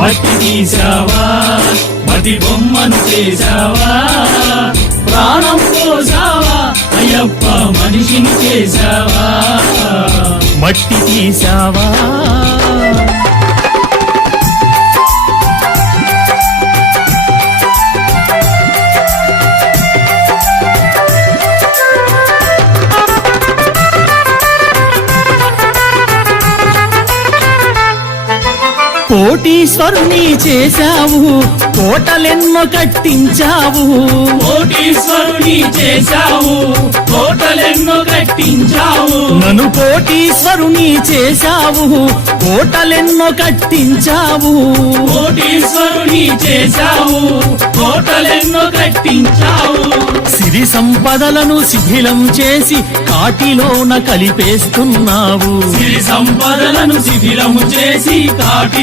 మట్టి తీసావా మట్టి బొమ్మను చేసావా ప్రాణం పోసావా అయ్యప్ప మనిషిని చేసావా మట్టి తీసావా కోటీశ్వరుని చేశావు కోటలెన్నో కట్టించావు కోటీశ్వరుని చేశావు కోటలెన్నో కట్టించావు నన్ను కోటీశ్వరుని చేశావు కోటలెన్నో కట్టించావు కోటీశ్వరుని చేశావు కోటలెన్నో కట్టించావు సిరి సంపదలను శిథిలం చేసి కాటిలోన కలిపేస్తున్నావు సిరి సంపదలను శిథిలము చేసి కాటి